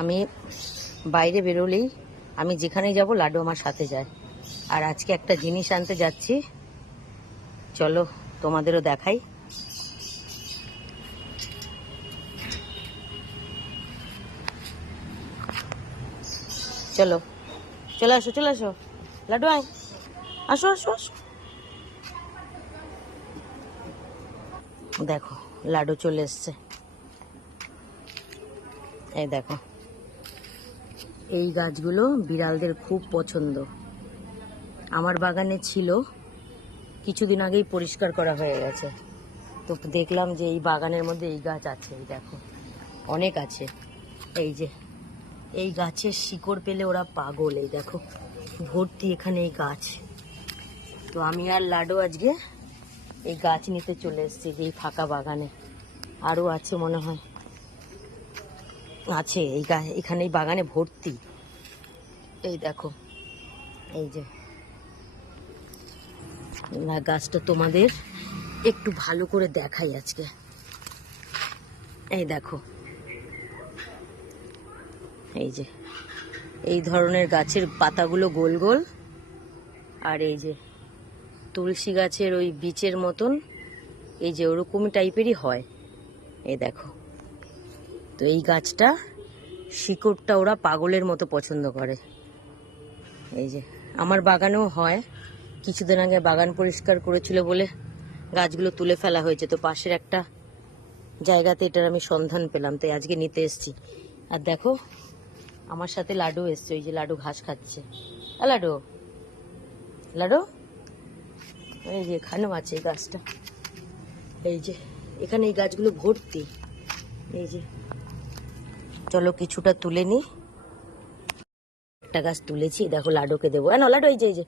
আমি বাইরে বেরোলেই আমি যেখানেই যাব লাড্ডু আমার সাথে যায়। আর আজকে একটা জিনিস আনতে যাচ্ছি, চলো তোমাদেরও দেখাই। চলো চলে আসো, চলে আসো লাড্ডু, আয়, আসো আসো আসো। দেখো লাড্ডু চলে এসছে, এই দেখো। এই গাছগুলো বিড়ালদের খুব পছন্দ। আমার বাগানে ছিল, কিছুদিন আগেই পরিষ্কার করা হয়ে গেছে। তো দেখলাম যে এই বাগানের মধ্যে এই গাছ আছে, এই দেখো অনেক আছে। এই যে এই গাছের শিকড় পেলে ওরা পাগল, এই দেখো ভর্তি এখানে এই গাছ। তো আমি আর লাড্ডু আজকে এই গাছ নিতে চলে এসেছি এই ফাঁকা বাগানে। আরও আছে মনে হয়, আছে এই এখানে এই বাগানে ভর্তি। এই দেখো, এই যে গাছটা তোমাদের একটু ভালো করে দেখাই আজকে। এই দেখো, এই যে এই ধরনের গাছের পাতাগুলো গোল গোল, আর এই যে তুলসী গাছের ওই বীচের মতন, এই যে ওরকমই টাইপেরই হয়। এই দেখো, তো এই গাছটা শিকড়টা ওরা পাগলের মতো পছন্দ করে। এই যে আমার বাগানেও হয়, কিছুদিন আগে বাগান পরিষ্কার করেছিল বলে গাছগুলো তুলে ফেলা হয়েছে। তো পাশের একটা জায়গাতে এটার আমি সন্ধান পেলাম, তাই আজকে নিতে এসেছি। আর দেখো আমার সাথে লাড্ডু এসছে, ওই যে লাড্ডু ঘাস খাচ্ছে। লাড্ডু, লাড্ডু, এই যে এখানেও আছে এই গাছটা। এই যে এখানে এই গাছগুলো ভর্তি। এই যে চলো কিছুটা তুলে নি, একটা গাছ তুলেছি, দেখো লাড্ডুকে দেবো। না লাড্ডু, এই যে এই যে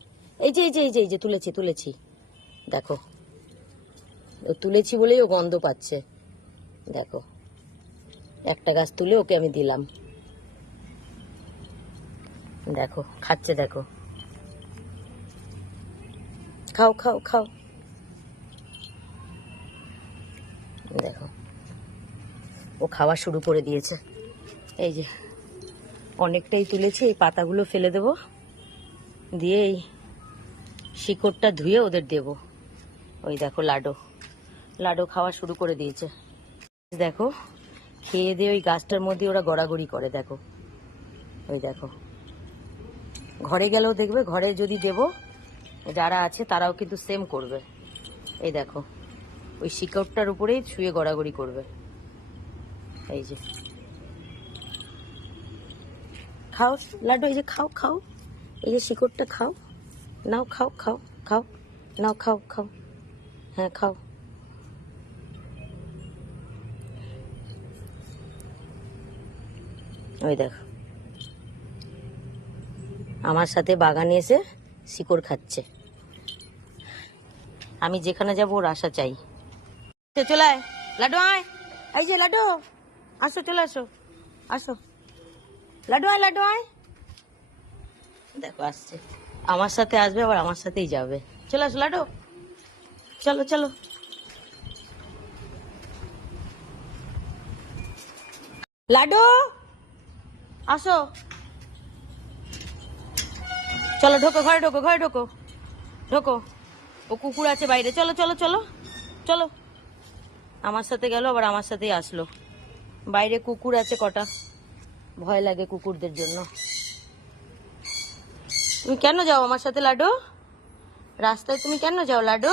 এই যে এই যে এই যে এই যে তুলেছি তুলেছি, দেখো ও তুলেছি বলেই ও গন্ধ পাচ্ছে। দেখো একটা গাছ তুলে ওকে আমি দিলাম, দেখো খাচ্ছে, দেখো খাও খাও খাও। দেখো ও খাওয়া শুরু করে দিয়েছে। এই যে অনেকটাই তুলেছি, এই পাতাগুলো ফেলে দেব, দিয়ে এই শিকড়টা ধুয়ে ওদের দেব। ওই দেখো লাড্ডু, লাড্ডু খাওয়া শুরু করে দিয়েছে। দেখো খেয়ে দিয়ে ওই গাছটার মধ্যে ওরা গড়াগড়ি করে। দেখো ওই দেখো, ঘরে গেলেও দেখবে, ঘরে যদি দেব যারা আছে তারাও কিন্তু সেম করবে। এই দেখো ওই শিকড়টার উপরেই শুয়ে গড়াগড়ি করবে। এই যে খাও লাড্ডু, এই যে খাও খাও, এই যে শিকড়টা খাও, নাও খাও খাও খাও, নাও খাও খাও, হ্যাঁ খাও। ওই দেখো আমার সাথে বাগানে এসে শিকড় খাচ্ছে। আমি যেখানে যাবো ওর আশা চাই। চলে আয় লাড্ডু, আয়, এই যে লাড্ডু, আসো চলে আসো, আসো লাড্ডু, আয় লাড্ডু, আয়। দেখো আসছে, আমার সাথে আসবে আবার আমার সাথেই যাবে। চলে আসো লাড্ডু, চলো চলো। লাড্ডু আসো, চলো ঢোকো ঘরে, ঢোকো ঘরে, ঢোকো ঢোকো। ও কুকুর আছে বাইরে, চলো চলো চলো চলো। আমার সাথে গেল আবার আমার সাথেই আসলো। বাইরে কুকুর আছে কটা, ভয় লাগে কুকুরদের জন্য। তুমি কেন যাও আমার সাথে লাড্ডু? রাস্তায় তুমি কেন যাও লাড্ডু?